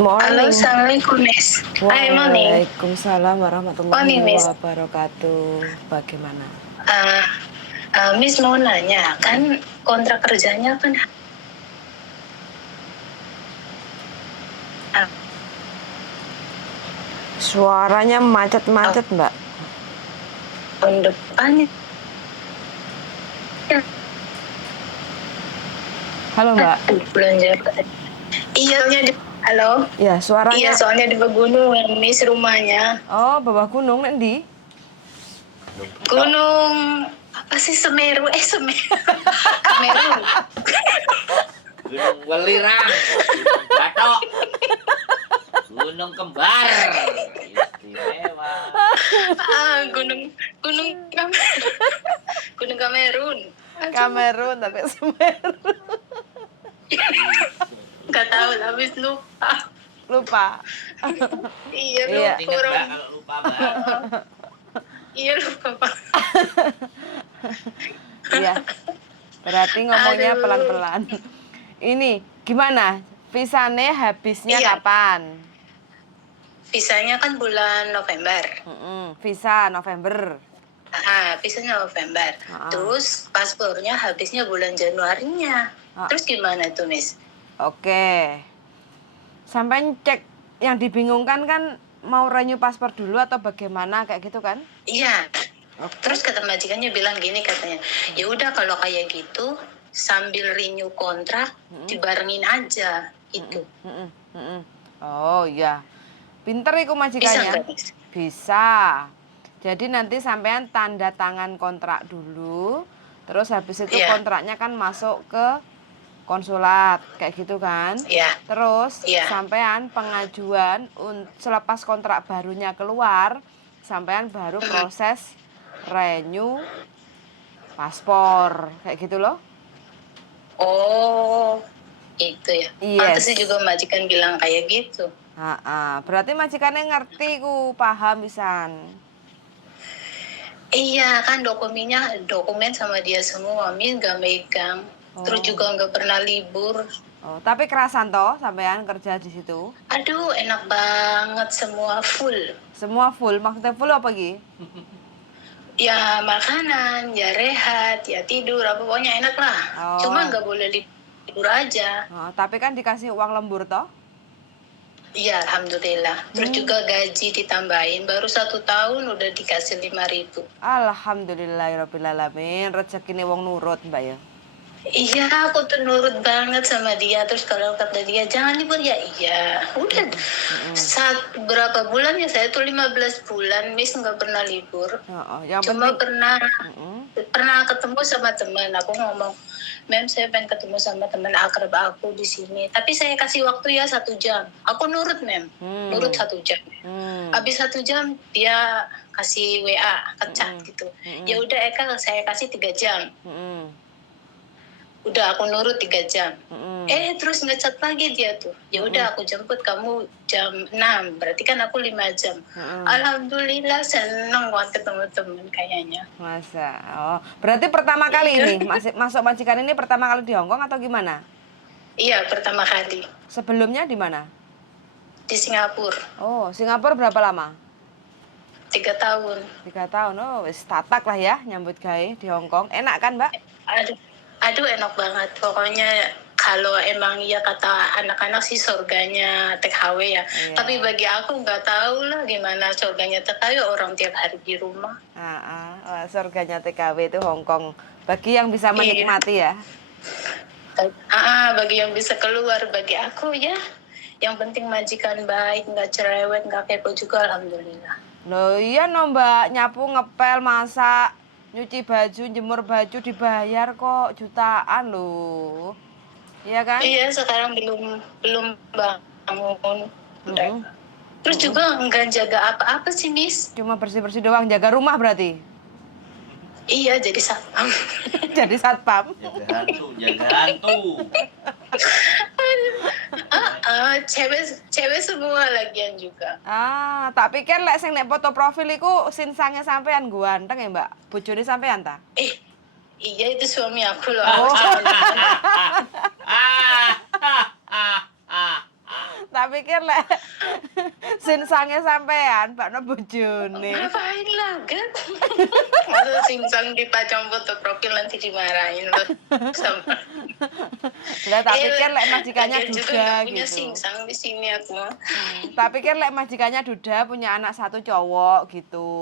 Halo, morning. Assalamualaikum, Miss. Hai, morning. Waalaikumsalam warahmatullahi Morning, Miss. wabarakatuh. Bagaimana? Uh, Miss mau nanya, kan kontrak kerjanya kan Suaranya macet-macet, Mbak. tahun depan ya, Halo, Mbak. bulan Januari. Iya, halo. Ya, suaranya. Iya, soalnya di pegunungan, Miss, rumahnya. Oh, bawah gunung, Nendi? Gunung apa sih Semeru? Semeru. Kamerun. Gunung Welirang, Gunung Batok, Gunung Kembar, istimewa. Gunung Kamerun. Gunung Kamerun. Kamerun, tapi Semeru. Gak tahu lah, Miss, lupa. Lupa. Iya, Iya. lupa. Ingat Mbak kalau lupa Mbak. Iya, lupa, Pak. Iya. Berarti ngomongnya Aduh. pelan-pelan. Ini gimana? Visanya habisnya Iya. kapan? Visanya kan bulan November. Visa November. Visanya November. Terus paspornya habisnya bulan Januarinya. Terus gimana tuh, Miss? Oke. Sampai cek yang dibingungkan kan mau renew paspor dulu atau bagaimana kayak gitu kan? Iya. Terus kata majikannya bilang gini katanya, ya udah kalau kayak gitu sambil renew kontrak dibarengin aja itu. Oh iya. Pinter iku Bisa majikannya. nggak, Miss? Bisa. Jadi nanti sampean tanda tangan kontrak dulu. Terus habis itu Iya. kontraknya kan masuk ke konsulat kayak gitu kan. Iya. Terus Iya. sampean pengajuan selepas kontrak barunya keluar, sampean baru proses renew paspor kayak gitu loh. Oh, itu ya. Yes. Pantasnya juga majikan bilang kayak gitu. Berarti majikannya ngerti ku, paham pisan. Iya, kan dokumen sama dia semua, Min gak megang. Terus juga nggak pernah libur. Oh, tapi kerasan toh sampean kerja di situ? Aduh, enak banget, semua full. Semua full, maksudnya full apa Gi? Ya makanan, ya rehat, ya tidur, apa pokoknya enak lah. Cuma nggak boleh libur aja. Tapi kan dikasih uang lembur toh? Iya, alhamdulillah. Terus juga gaji ditambahin, baru 1 tahun udah dikasih 5.000. Alhamdulillahirobbilalamin, rezeki nih wong nurut Mbak ya. Iya, aku tuh nurut banget sama dia. Terus kalau kata dia jangan libur, ya iya. Udah berapa bulan ya, saya tuh 15 bulan Miss nggak pernah libur. Cuma pernah ketemu sama teman. Aku ngomong, Mem, saya pengen ketemu sama teman akrab aku di sini. Tapi saya kasih waktu ya 1 jam. Aku nurut, Mem. Nurut 1 jam. Habis 1 jam dia kasih WA, chat gitu. Ya udah Eka, saya kasih 3 jam. Udah aku nurut 3 jam. Terus ngechat lagi dia tuh. Ya udah aku jemput kamu jam 6. Berarti kan aku 5 jam. Alhamdulillah seneng banget ketemu teman kayaknya. Masa. Oh, berarti pertama kali ini masuk majikan ini pertama kali di Hongkong atau gimana? Iya, pertama kali. Sebelumnya di mana? Di Singapura. Oh, Singapura berapa lama? 3 tahun. 3 tahun. Oh, wis tatak lah ya nyambut gawe di Hongkong. Enak kan, Mbak? Aduh enak banget. Pokoknya kalau emang iya kata anak-anak sih surganya TKW ya. Iya. Tapi bagi aku nggak tahu lah gimana surganya TKW, orang tiap hari di rumah. Surganya TKW itu Hongkong. Bagi yang bisa menikmati ya. Bagi yang bisa keluar, bagi aku ya. Yang penting majikan baik, nggak cerewet, nggak kepo juga, alhamdulillah. Loh iya no Mbak, nyapu, ngepel, masak, nyuci baju, jemur baju dibayar kok jutaan loh. Iya kan? Iya, sekarang belum bangun. Terus juga nggak jaga apa-apa sih, Miss. Cuma bersih-bersih doang, jaga rumah berarti? Iya, jadi satpam. Jadi satpam? Jaga hantu. Cewek semua lagian juga. Tak pikir lek sing nek foto profil iku sinsange sampean ganteng ya, Mbak? Bojone sampean ta? Iya itu suami aku loh. Tak pikir lek sinsange sampean bakno bojone. Ngapain laga? Masa singsang dipajang foto profil nanti dimarahin loh sama. Lah tak pikir lek majikannya lagian juga duda nggak punya gitu. singsang di sini aku. Tak pikir lek majikannya duda punya anak satu cowok gitu.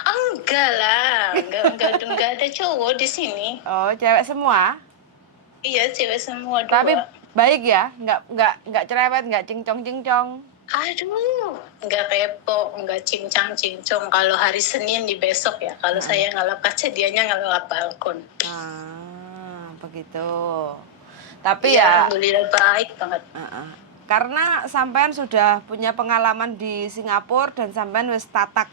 Enggak lah, enggak ada cowok di sini. Oh, cewek semua? Iya, cewek semua dua. Tapi baik ya, nggak cerewet, nggak cincong-cincong. Aduh, enggak kepo, enggak cincang-cincong. Kalau hari Senin di besok ya, kalau saya ngalap kaca, dianya ngalap balkon. Begitu. Tapi Iya, ya, alhamdulillah baik banget. karena sampean sudah punya pengalaman di Singapura dan sampean wis tatak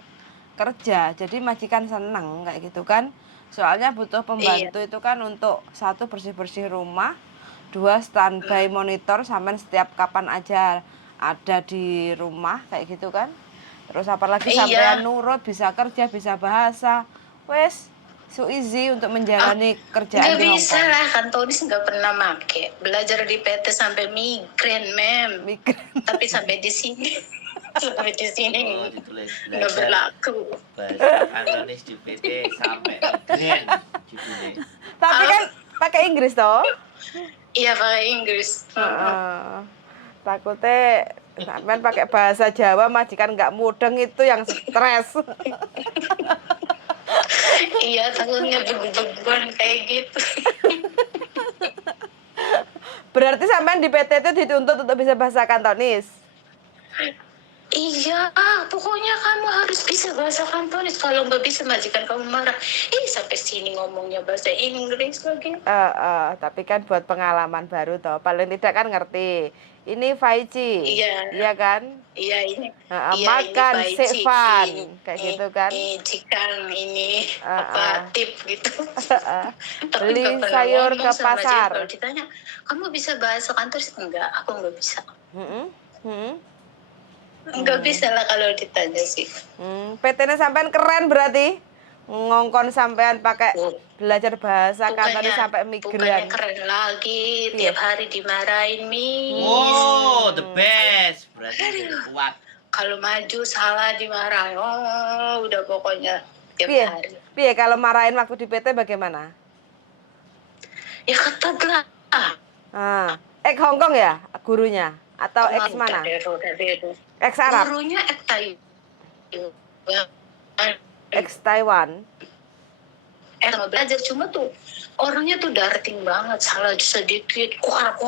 kerja, jadi majikan seneng kayak gitu kan. Soalnya butuh pembantu itu kan untuk satu bersih-bersih rumah, dua standby monitor sampean setiap kapan aja ada di rumah kayak gitu kan. Terus apalagi sampean nurut, bisa kerja, bisa bahasa. Wes so easy untuk menjalani kerjaan Nggak di Hong bisa Kong. lah, kan Tonis nggak pernah make. Belajar di PT sampai migren, mem. Tapi sampai di sini, sampai di sini Oh, ditulis nggak belajar berlaku. bahasa Kantonis di PT sampai migren judulnya. Tapi kan pakai Inggris toh? Iya, pakai Inggris. Takutnya sampean pakai bahasa Jawa majikan nggak mudeng itu yang stres. Iya, takutnya begu-beguan kayak gitu. Berarti sampean di PT itu dituntut untuk bisa bahasa Kantonis. Iya, pokoknya kamu harus bisa bahasa Kantonis. Kalau nggak bisa, majikan kamu marah. Sampai sini ngomongnya bahasa Inggris lagi. Tapi kan buat pengalaman baru toh. Paling tidak kan ngerti. Ini Faici. Iya kan? Iya, ini. Makan, ini Sevan. Kayak gitu kan? Ini chicken, ini apa tip gitu. Tapi Beli nggak pernah sayur ngomong ke sama dia. pasar. Kalau ditanya, kamu bisa bahasa Kantonis? Enggak, aku nggak bisa. Nggak bisa lah kalau ditanya sih. PT-nya sampean keren berarti. Ngongkon sampean pakai belajar bahasa Kantonis sampai Bukannya migran. keren lagi, tiap hari dimarahin, Mi. Oh, the best. Berarti jadi kuat. Kalau maju salah dimarahin. Oh, udah pokoknya tiap hari. Piye kalau marahin waktu di PT bagaimana? Ya ketat lah. Hongkong ya gurunya atau ex mana? Ex Arab. Gurunya ex Taiwan. Ex Taiwan. Sama belajar, cuma tuh orangnya tuh darting banget, salah sedikit kuar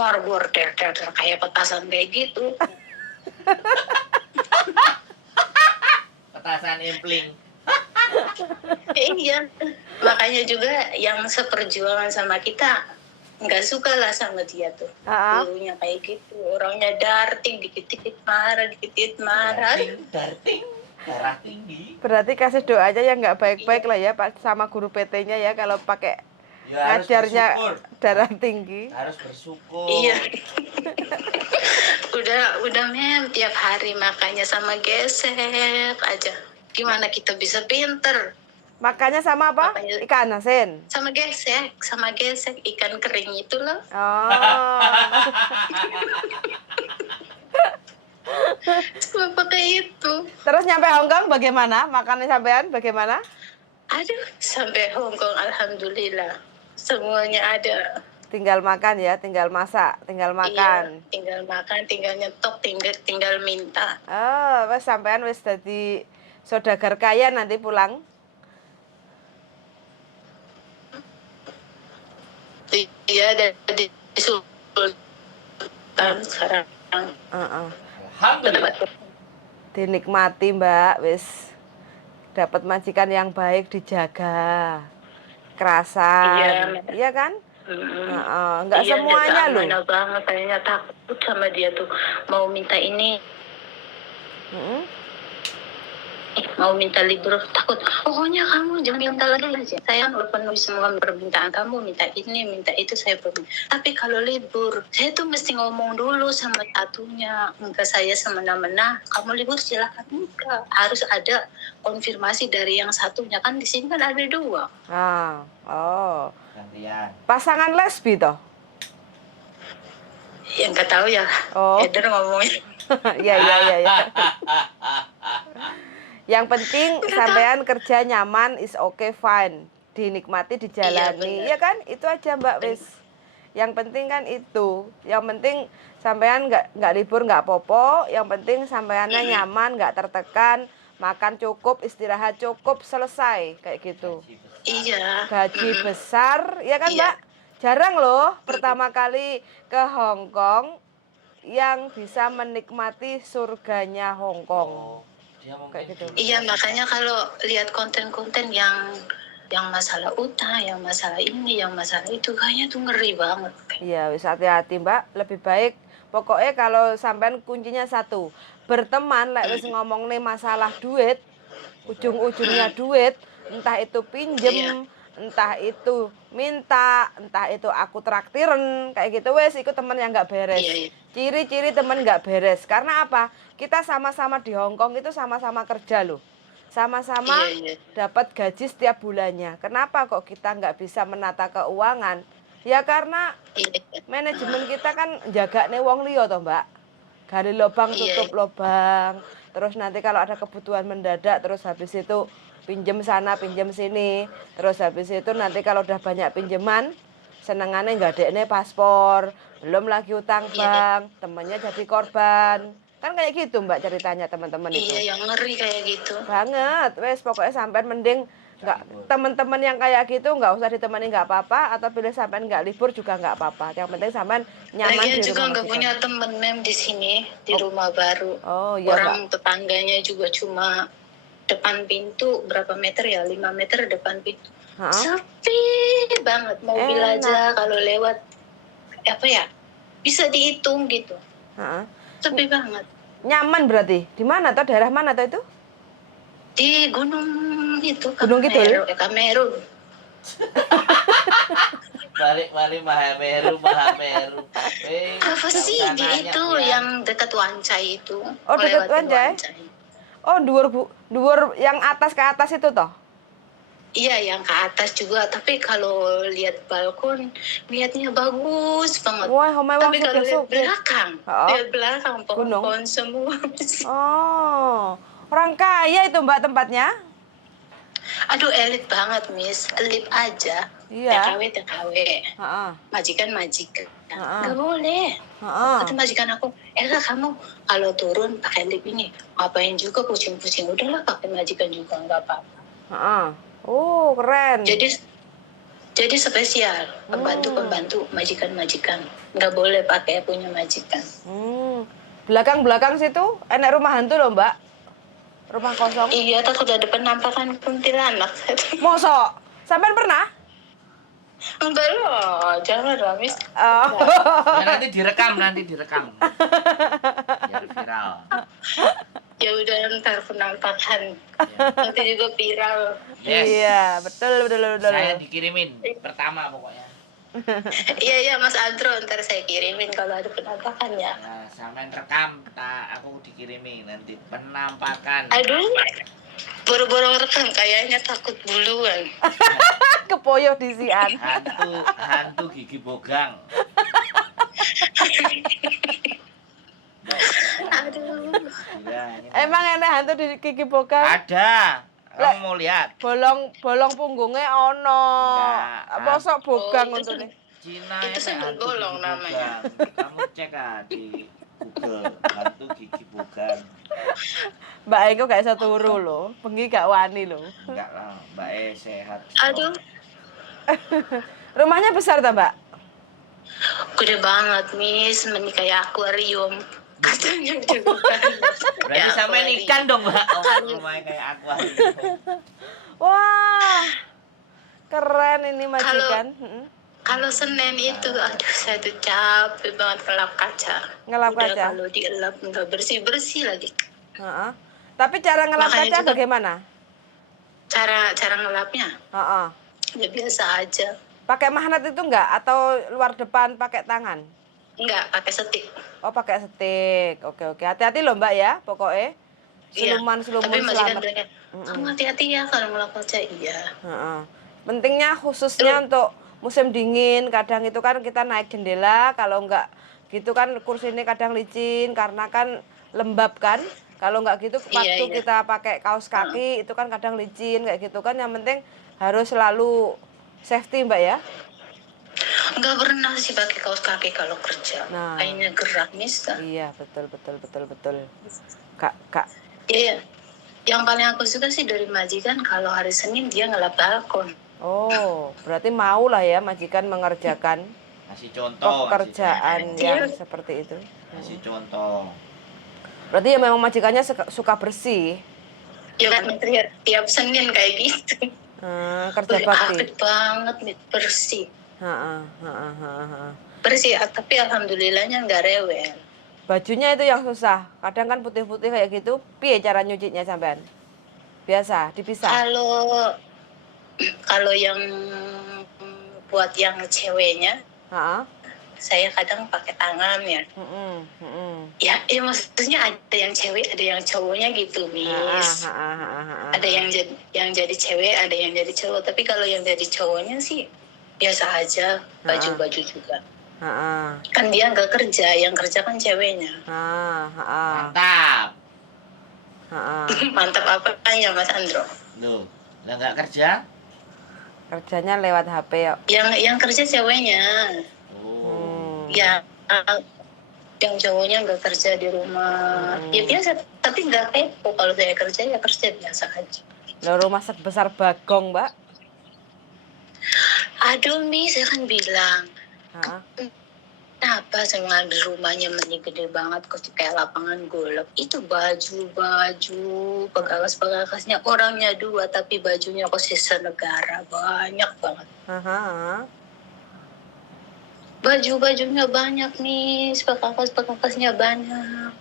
kayak petasan kayak gitu. Petasan impling. Iya, makanya juga yang seperjuangan sama kita nggak suka lah sama dia tuh. Gurunya kayak gitu, orangnya darting, dikit-dikit marah. Darting, darah tinggi. Berarti kasih doa aja yang nggak baik-baik lah ya Pak sama guru PT-nya ya kalau pakai ngajarnya darah tinggi. Harus bersyukur. Iya. udah mem tiap hari makanya sama gesek aja. Gimana kita bisa pinter? Makanya sama apa? Ikan asin. Sama gesek ikan kering itu loh. Cuma pakai itu. Terus nyampe Hongkong bagaimana? Makannya sampean bagaimana? Aduh, sampai Hongkong alhamdulillah semuanya ada. Tinggal makan ya, tinggal masak, tinggal makan. Iya, tinggal makan, tinggal nyetok, tinggal minta. Wes sampean wis dadi saudagar kaya nanti pulang. Iya, dari Sultan sekarang. Alhamdulillah. Dinikmati Mbak, wis dapat majikan yang baik, dijaga, kerasan, iya kan? Nggak semuanya loh. Iya, banget, kayaknya takut sama dia tuh, mau minta ini, mau minta libur, takut. Pokoknya kamu jangan minta lagi aja. Saya nggak penuhi semua permintaan kamu, minta ini, minta itu, saya penuhi. Tapi kalau libur, saya tuh mesti ngomong dulu sama satunya. Enggak saya semena-mena, kamu libur silakan. Enggak, harus ada konfirmasi dari yang satunya. Kan di sini kan ada dua. Gantian. Pasangan lesbi toh? Yang nggak tahu ya. Oh. Eder ngomongnya. Ya. Yang penting sampean kerja nyaman is okay fine, dinikmati, dijalani, Iya, ya kan? Itu aja Mbak wis. Yang penting kan itu. Yang penting sampean nggak libur nggak popo. Yang penting sampeannya nyaman, nggak tertekan, makan cukup, istirahat cukup, selesai kayak gitu. Iya. Gaji besar, ya kan Iya. Mbak? Jarang loh pertama kali ke Hong Kong yang bisa menikmati surganya Hong Kong. Dia Kayak gitu. Iya, makanya kalau lihat konten-konten yang masalah utang, yang masalah ini, yang masalah itu, kayaknya tuh ngeri banget. Iya, wis hati-hati Mbak. Lebih baik pokoknya kalau sampean kuncinya satu, berteman lek wis ngomong nih masalah duit, ujung-ujungnya duit, entah itu pinjem, entah itu minta, entah itu aku traktiren, kayak gitu wes ikut temen yang nggak beres. Iya. Ciri-ciri temen nggak beres. Karena apa? Kita sama-sama di Hong Kong itu sama-sama kerja loh. Sama-sama Iya. dapat gaji setiap bulannya. Kenapa kok kita nggak bisa menata keuangan? Ya karena Iya. manajemen kita kan jaga nih wong liya toh Mbak. Gali lubang tutup lubang. Terus nanti kalau ada kebutuhan mendadak terus habis itu pinjem sana pinjem sini. Terus habis itu nanti kalau udah banyak pinjeman senengannya nggak adekne paspor, belum lagi utang bank, temennya jadi korban. Kan kayak gitu Mbak ceritanya teman-teman itu. Iya, yang ngeri kayak gitu. Banget, wes pokoknya sampean mending nggak teman-teman yang kayak gitu nggak usah ditemani nggak apa-apa atau pilih sampean nggak libur juga nggak apa-apa. Yang penting sampean nyaman Lagian di juga rumah nggak majikan. punya temen mem di sini di rumah baru. Oh iya Orang Mbak. tetangganya juga cuma depan pintu berapa meter ya? 5 meter depan pintu. Sepi banget, mobil aja kalau lewat apa ya? Bisa dihitung gitu. Sepi banget. Nyaman berarti. Di mana tuh? Daerah mana tuh itu? Di gunung itu, Gunung Kidul. Kamerun. Balik Mahameru. Apa sih di itu yang dekat Wancai itu? Oh, dekat Wancai. Oh, dhuwur yang atas ke atas itu toh? Iya, yang ke atas juga. Tapi kalau lihat balkon, lihatnya bagus banget. Wah, tapi kalau lihat belakang, lihat belakang pohon semua. Oh, orang kaya itu Mbak tempatnya? Aduh, elit banget, Miss. Elit aja. Iya. TKW. Majikan. Nggak boleh. Kata majikan aku, kamu kalau turun pakai lift ini. Ngapain juga pusing-pusing. Udahlah pakai majikan juga, nggak apa-apa. Oh, keren. Jadi spesial. Pembantu, majikan. Nggak boleh pakai punya majikan. Belakang situ enak rumah hantu loh, Mbak. Rumah kosong. Iya, takut ada penampakan kuntilanak. Mosok? Sampai pernah? Enggak loh, jangan lah, Miss. Ya, nanti direkam. Biar viral. Ya udah, ntar penampakan. Nanti juga viral. Yes. Iya, betul. Saya dikirimin pertama pokoknya. Iya, Mas Andro, ntar saya kirimin kalau ada penampakan ya. Nah, sampean rekam, aku dikirimin nanti penampakan. Aduh, boro-boro rekam kayaknya takut buluan. Kepoyo di sian. Hantu gigi bogang. Aduh. Emang enak hantu di gigi bogang? Ada. Kamu mau lihat? Bolong punggungnya ono. Mosok bogang itu untune. Cina itu sendal bolong namanya. Kamu cek di Google hantu gigi bogang. Mbak Eko gak iso turu lho, bengi gak wani lho. Enggak lah, Mbak sehat. Aduh. Rumahnya besar ta, Mbak? Gede banget, Miss, menikah akuarium. Katanya juga. Berarti sampean ikan dong, Mbak. Rumahnya kayak akuarium. Wah. Keren ini majikan. Kalau Senin itu, aduh saya tuh capek banget ngelap kaca. Ngelap kaca? Kalau dielap nggak bersih-bersih lagi. Tapi cara ngelap kaca bagaimana? Cara ngelapnya? Ya biasa aja. Pakai magnet itu enggak? Atau luar depan pakai tangan? Enggak, pakai setik. Oh, pakai setik. Oke. Hati-hati loh Mbak ya, pokoknya. Seluman tapi selamat. Kamu hati-hati ya kalau ngelap kaca, iya. Pentingnya khususnya untuk musim dingin, kadang itu kan kita naik jendela, kalau enggak gitu kan, kursi ini kadang licin karena kan lembab kan. Kalau nggak gitu waktu Iya. kita pakai kaos kaki itu kan kadang licin kayak gitu kan. Yang penting harus selalu safety Mbak ya. Nggak pernah sih pakai kaos kaki kalau kerja. Nah. Kayaknya gerak bisa. Iya, betul. Kak. Iya. Yang paling aku suka sih dari majikan kalau hari Senin dia ngelap balkon. Oh, berarti mau lah ya majikan mengerjakan Kasih contoh. pekerjaan yang seperti itu. Kasih contoh. Berarti ya memang majikannya suka bersih. Ya kan tiap Senin kayak gitu. Kerja bakti. Aktif banget nih, bersih. Bersih, tapi alhamdulillahnya nggak rewel. Bajunya itu yang susah. Kadang kan putih-putih kayak gitu. Piye cara nyucinya sampean? Biasa, dipisah. Kalau yang buat yang ceweknya, saya kadang pakai tangan ya. Ya maksudnya ada yang cewek, ada yang cowoknya gitu, Miss. Ada yang jadi cewek, ada yang jadi cowok. Tapi kalau yang jadi cowoknya sih biasa aja, baju-baju juga. Kan dia nggak kerja, yang kerja kan ceweknya. Mantap. Mantap apanya Mas Andro? Loh, lah nggak kerja? Kerjanya lewat HP ya. Yang kerja ceweknya. Ya, yang cowoknya nggak kerja di rumah. Ya biasa, tapi nggak kepo. Kalau saya kerja ya kerja biasa aja. Loh, rumah sebesar Bagong, Mbak? Aduh, Mi, saya kan bilang. Kenapa saya ngambil rumahnya gede banget, kayak lapangan golf. Itu baju, penggagas-penggagasnya orangnya 2, tapi bajunya kok sisa negara. Banyak banget. Baju-bajunya banyak nih, penggagas-penggagasnya banyak.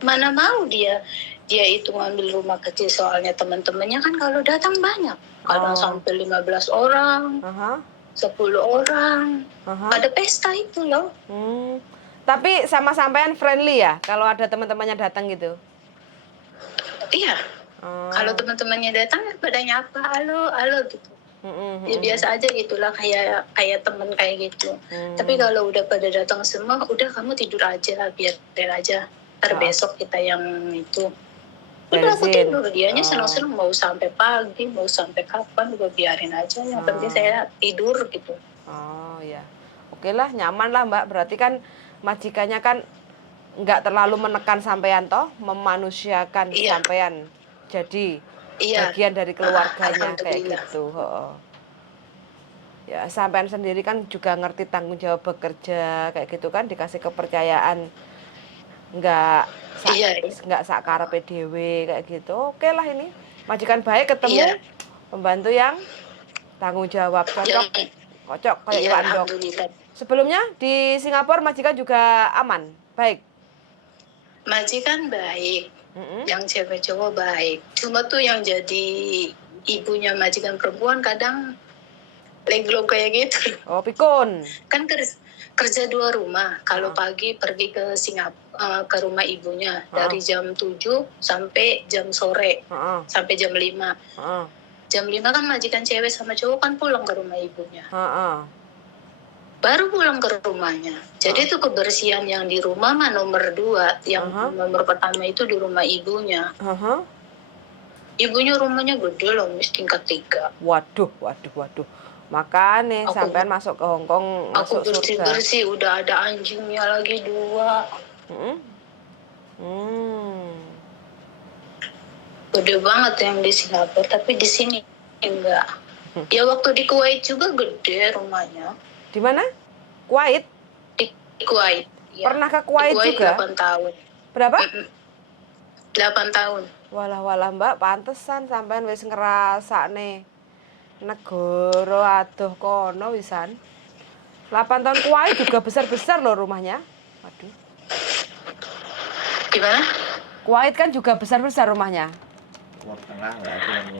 Mana mau dia itu ngambil rumah kecil, soalnya teman-temannya kan kalau datang banyak. Kadang sampai 15 orang. 10 orang. Ada pesta itu loh. Tapi sama sampean friendly ya kalau ada teman-temannya datang gitu? Iya. Kalau teman-temannya datang pada nyapa, halo gitu. Ya biasa aja gitulah, kayak teman kayak gitu. Tapi kalau udah pada datang semua, udah kamu tidur aja, biarin aja. Ntar besok kita yang itu. Udah aku tidur, dianya senang-senang mau sampai pagi, mau sampai kapan, udah biarin aja. Yang penting saya tidur gitu. Oh ya, oke lah, nyaman lah Mbak. Berarti kan majikannya kan nggak terlalu menekan sampean toh, memanusiakan sampean. Jadi bagian dari keluarganya kayak gitu. Ya sampean sendiri kan juga ngerti tanggung jawab bekerja kayak gitu kan, dikasih kepercayaan. Nggak sakarepe dhewe kayak gitu. Oke lah, ini majikan baik ketemu pembantu yang tanggung jawab, kocok kayak Iwan Dok. Sebelumnya di Singapura majikan juga aman, baik. Majikan baik, yang cewek cowok baik. Cuma tuh yang jadi ibunya majikan perempuan kadang leglong kayak gitu. Oh, pikun. Kan kerja 2 rumah. Kalau pagi pergi ke Singapura, ke rumah ibunya dari jam 7 sampai jam sore, sampai jam 5. Jam 5 kan majikan cewek sama cowok kan pulang ke rumah ibunya. Baru pulang ke rumahnya. Jadi itu kebersihan yang di rumah mah nomor 2. Yang nomor pertama itu di rumah ibunya. Ibunya rumahnya gede loh, tingkat 3. Waduh. Makanya sampean masuk ke Hongkong, masuk surga. Aku bersih-bersih, udah ada anjingnya lagi 2. Gede banget yang di Singapura, tapi di sini enggak. Ya waktu di Kuwait juga gede rumahnya. Di mana? Kuwait? Di Kuwait. Ya. Pernah ke Kuwait juga? 8 tahun. Berapa? 8 tahun. Walah Mbak, pantesan sampean wis ngerasakne negara adoh kono wisan. 8 tahun Kuwait juga besar-besar loh rumahnya. Waduh. Gimana? Kuwait kan juga besar-besar rumahnya.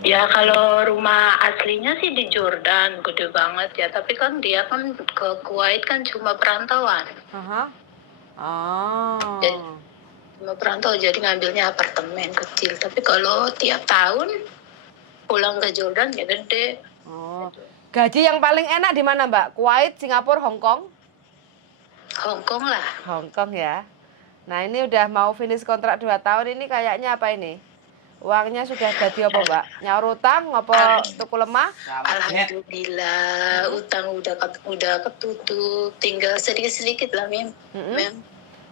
Ya kalau rumah aslinya sih di Jordan, gede banget ya. Tapi kan dia kan ke Kuwait kan cuma perantauan. Jadi, cuma perantau, jadi ngambilnya apartemen kecil. Tapi kalau tiap tahun pulang ke Jordan ya gede. Gaji yang paling enak di mana Mbak? Kuwait, Singapura, Hong Kong? Hong Kong lah. Hong Kong ya. Nah ini udah mau finish kontrak 2 tahun ini kayaknya apa ini? Uangnya sudah jadi apa mbak? Nyaur utang apa tuku lemah? Alhamdulillah utang udah ketutup, tinggal sedikit-sedikit lah Mem.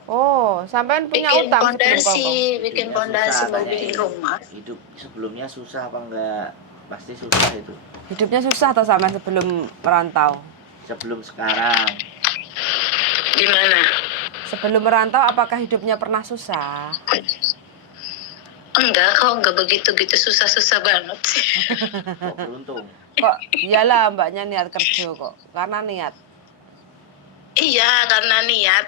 Oh, sampean punya Bikin utang sebelum ke Hong Kong? pondasi, bikin Hidupnya pondasi susah, mau tanya bikin ini. rumah. Hidup sebelumnya susah apa enggak? Pasti susah itu. Hidupnya susah atau sampean sebelum merantau? Sebelum sekarang. Gimana? Sebelum merantau apakah hidupnya pernah susah? Enggak, kok enggak begitu susah-susah banget sih. Kok beruntung. Kok iyalah mbaknya niat kerja kok. Karena niat. Iya, karena niat.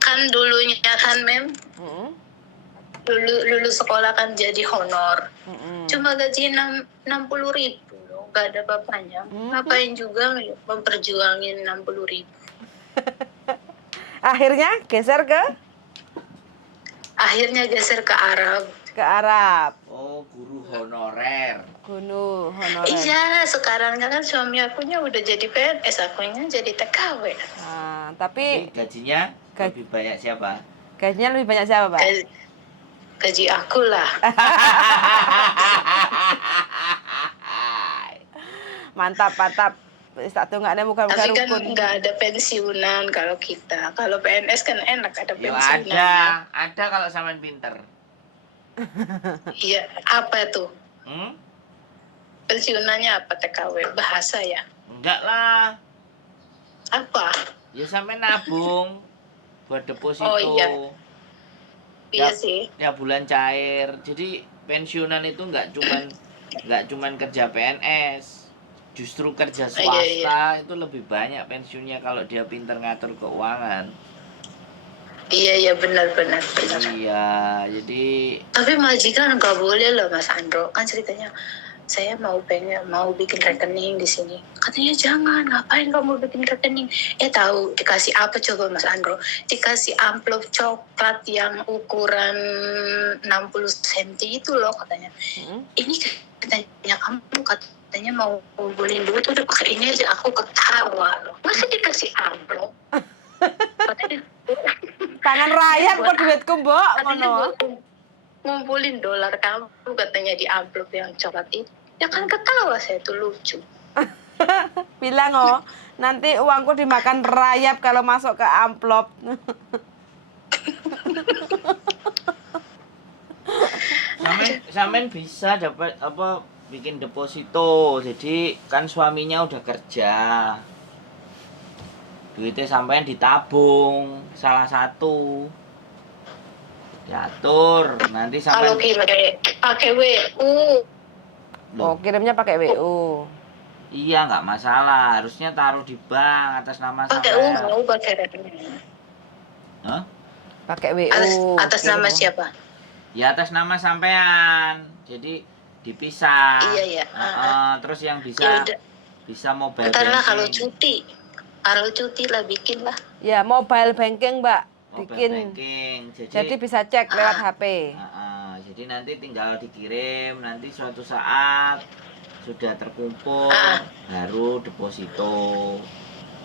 Kan dulunya kan Mem, lulus sekolah kan jadi honor. Cuma gaji 60.000 loh, gak ada bapaknya. Ngapain juga memperjuangin 60.000. Akhirnya geser ke? Akhirnya geser ke Arab. Ke Arab. Oh, guru honorer. Guru honorer. Iya, sekarang kan suami akunya udah jadi PNS, akunya jadi TKW. Nah, Tapi tapi gajinya lebih banyak siapa? gajinya lebih banyak siapa, Pak? Gaji aku lah. Mantap, mantap. Tak tunggaknya bukan Tapi kan rukun. nggak ada pensiunan kalau kita. Kalau PNS kan enak ada Ya pensiunan. ada kalau sampean pinter. Iya, apa tuh? Hmm? Pensiunannya apa TKW? Bahasa ya? Enggak lah. Apa? Ya sampean nabung buat deposito. Oh, iya. Iya Ya. sih. Ya bulan cair. Jadi pensiunan itu nggak cuman kerja PNS. Justru kerja swasta Iya. itu lebih banyak pensiunnya kalau dia pinter ngatur keuangan. Iya benar. Iya, jadi Tapi majikan nggak boleh loh Mas Andro. Kan ceritanya saya mau bikin rekening di sini. Katanya jangan, ngapain kamu bikin rekening? Tahu dikasih apa coba Mas Andro? Dikasih amplop coklat yang ukuran 60 cm itu loh katanya. Ini katanya kamu katanya mau ngumpulin duit udah pakai ini aja, aku ketawa loh. Masa dikasih amplop? Katanya Tangan rakyat kok duitku, Mbok, katanya ngono. ngumpulin dolar kamu katanya di amplop yang coklat itu. Ya kan ketawa saya tuh lucu. Bilang nanti uangku dimakan rayap kalau masuk ke amplop. Sampean bisa dapat apa bikin deposito. Jadi kan suaminya udah kerja. Duitnya sampean ditabung salah satu. Diatur nanti Kalau sampean pakai WU. Oh, kirimnya pakai WU. Iya, nggak masalah. Harusnya taruh di bank atas nama Pakai sampean. mau pakai rekening. Hah? Pakai WU. Atas nama siapa? Ya atas nama sampean. Jadi dipisah. Iya. Terus yang Ya udah. bisa mobile Ntar lah banking. kalau cuti lah bikin lah. Ya, mobile banking, Mbak. Mobile Bikin. banking. Jadi bisa cek lewat HP. Jadi nanti tinggal dikirim. Nanti suatu saat sudah terkumpul baru deposito.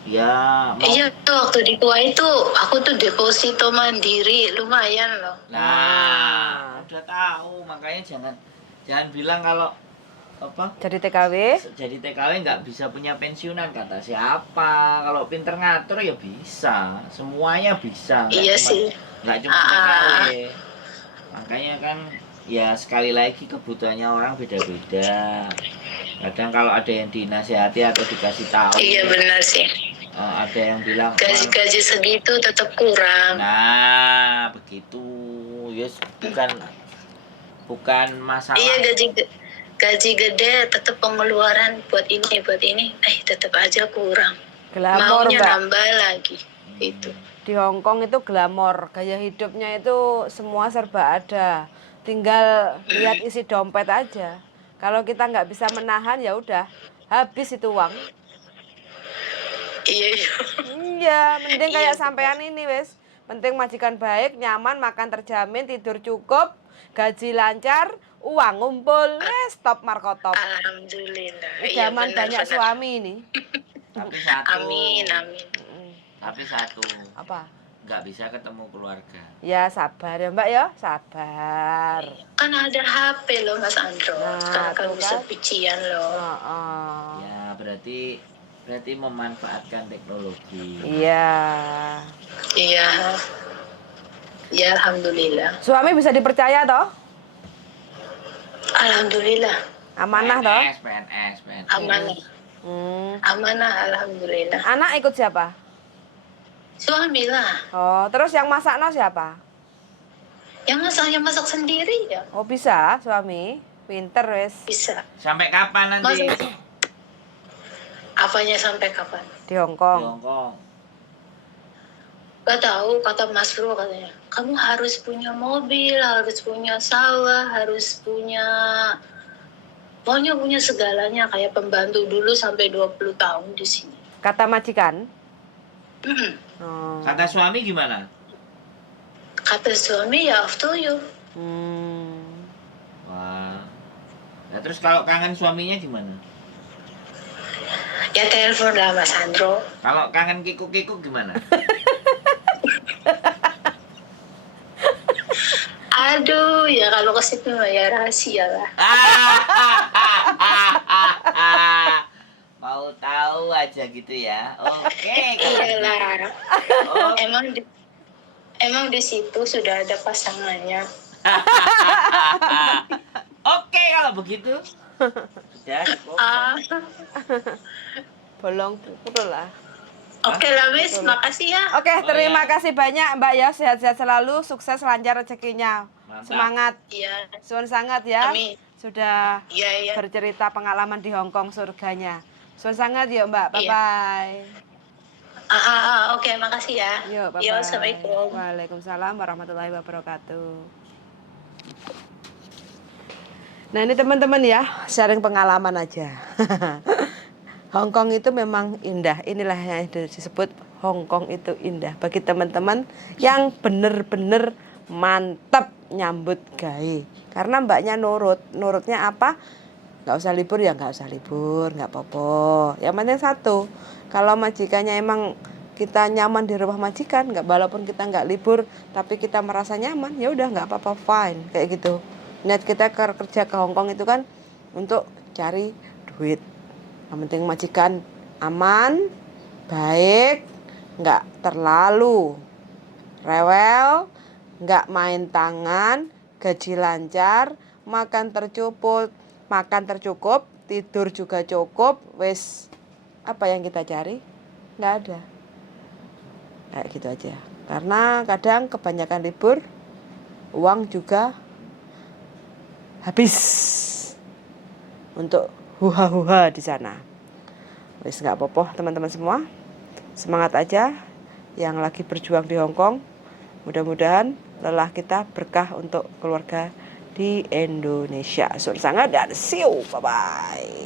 Ya. Iya tuh waktu di Kuwait itu aku tuh deposito mandiri lumayan loh. Nah, udah tahu. Makanya jangan bilang kalau apa Jadi TKW. jadi TKW nggak bisa punya pensiunan, kata siapa. Kalau pinter ngatur ya bisa, semuanya bisa. Iya sih. Nggak cuma TKW. Makanya kan ya sekali lagi kebutuhannya orang beda-beda. Kadang kalau ada yang dinasihati atau dikasih tahu, Iya benar sih. ada yang bilang Gaji segitu tetap kurang. nah begitu. Yes, bukan masalah. Iya gaji gede tetap pengeluaran buat ini tetap aja kurang. Glamor, Maunya Mbak. nambah lagi itu. Di Hong Kong itu glamor, gaya hidupnya itu semua serba ada. Tinggal lihat isi dompet aja. Kalau kita nggak bisa menahan ya udah habis itu uang. Iya. Iya, mending kayak Iya, sampean ini wes. Penting majikan baik, nyaman, makan terjamin, tidur cukup, gaji lancar, uang ngumpul, stop markotop. Alhamdulillah. Idaman banyak suami ini. Tapi satu. Amin. Tapi satu. Apa? Nggak bisa ketemu keluarga. Ya sabar ya Mbak ya, sabar. Kan ada HP loh Mas Andro. Nah, Sekarang kan tuh bisa kan. pician loh. Ya berarti memanfaatkan teknologi. Iya. Iya. Ya alhamdulillah. Suami bisa dipercaya toh? Alhamdulillah. Amanah toh? PNS. Amanah. Amanah alhamdulillah. Anak ikut siapa? Suami lah. Oh, terus yang masak no siapa? Yang masak sendiri ya. Oh, bisa suami. Pinter wes. Bisa. Sampai kapan nanti? Masak. Apanya sampai kapan? Di Di Hongkong. Hongkong. Gak tahu, kata Mas Bro katanya. Kamu harus punya mobil, harus punya sawah, harus punya... Pokoknya punya segalanya, kayak pembantu dulu sampai 20 tahun di sini. Kata majikan? Oh. Kata suami gimana? Kata suami ya up to you. Wah. Nah, terus kalau kangen suaminya gimana? Ya telepon lah Mas Andro. Kalau kangen kikuk-kikuk gimana? Aduh, ya kalau ke situ mah ya rahasia lah. Mau tahu aja gitu ya. Oke. kalau Iyalah. gitu. Oh, Emang di situ sudah ada pasangannya. Oke kalau begitu. Sudah. Ah, Bolong pukul lah. oke lah Miss, makasih ya. Oke, Oh, terima ya. kasih banyak Mbak ya. Sehat-sehat selalu, sukses, lancar rezekinya. Mantap. Semangat. Iya, Suwun sangat ya. Amin. Sudah iya. bercerita pengalaman di Hongkong surganya. Suwun sangat yuk Mbak. Bye Iya. bye. Oke, makasih ya. Yuk, bye bye. Yo, assalamualaikum. Waalaikumsalam warahmatullahi wabarakatuh. Nah, ini teman-teman ya, sharing pengalaman aja. Hongkong itu memang indah. Inilah yang disebut Hongkong itu indah. Bagi teman-teman yang bener-bener mantap nyambut gawe. Karena mbaknya nurutnya apa? Nggak usah libur ya nggak usah libur, nggak apa-apa. Yang penting satu, kalau majikannya emang kita nyaman di rumah majikan, nggak, walaupun kita nggak libur, tapi kita merasa nyaman, ya udah nggak apa-apa, fine kayak gitu. Niat kita kerja ke Hongkong itu kan untuk cari duit. Yang penting majikan aman, baik, nggak terlalu rewel, nggak main tangan, gaji lancar, makan tercukup, tidur juga cukup, wes apa yang kita cari? Nggak ada. Kayak gitu aja. Karena kadang kebanyakan libur, uang juga habis untuk huha-huha di sana. Wes nggak apa-apa teman-teman semua. Semangat aja yang lagi berjuang di Hongkong. Mudah-mudahan lelah kita berkah untuk keluarga di Indonesia. Sudah sangat dan see you. Bye-bye.